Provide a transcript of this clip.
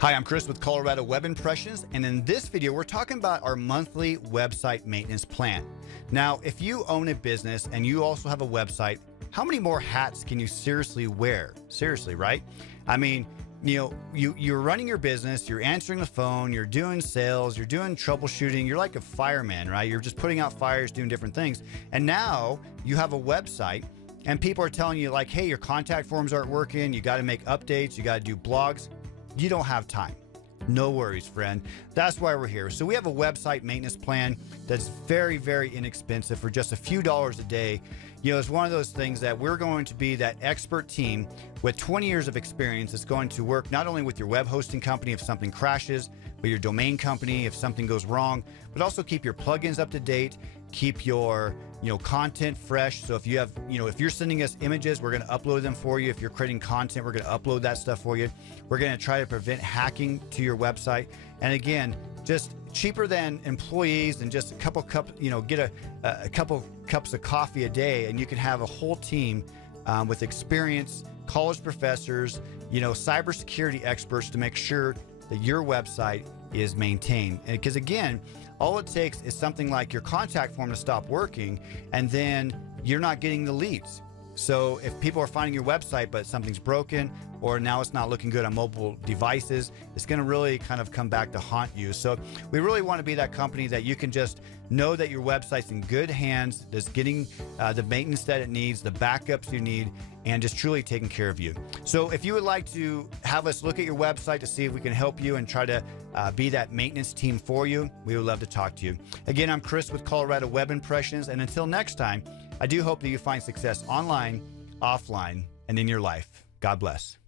Hi, I'm Chris with Colorado Web Impressions, and in this video, we're talking about our monthly website maintenance plan. Now, if you own a business and you also have a website, how many more hats can you seriously wear? Seriously, right? I mean, you're running your business, you're answering the phone, you're doing sales, you're doing troubleshooting, you're like a fireman, right? You're just putting out fires, doing different things. And now you have a website and people are telling you like, hey, your contact forms aren't working, you got to make updates, you got to do blogs. You don't have time. No worries, friend. That's why we're here. So we have a website maintenance plan that's very, very inexpensive for just a few dollars a day. It's one of those things that we're going to be that expert team with 20 years of experience that's going to work not only with your web hosting company if something crashes, but your domain company if something goes wrong, but also keep your plugins up to date, keep your content fresh. So if you have, if you're sending us images, we're going to upload them for you. If you're creating content, we're going to upload that stuff for you. We're going to try to prevent hacking to your website. And again, just cheaper than employees and just a couple cups, get a couple cups of coffee a day, and you can have a whole team with experience, college professors, cybersecurity experts to make sure that your website is maintained. And because again, all it takes is something like your contact form to stop working, and then you're not getting the leads. So if people are finding your website, but something's broken, or now it's not looking good on mobile devices, it's going to really kind of come back to haunt you. So we really want to be that company that you can just know that your website's in good hands, that's getting the maintenance that it needs, the backups you need, and just truly taking care of you. So if you would like to have us look at your website to see if we can help you and try to be that maintenance team for you, we would love to talk to you. Again, I'm Chris with Colorado Web Impressions, and until next time, I do hope that you find success online, offline, and in your life. God bless.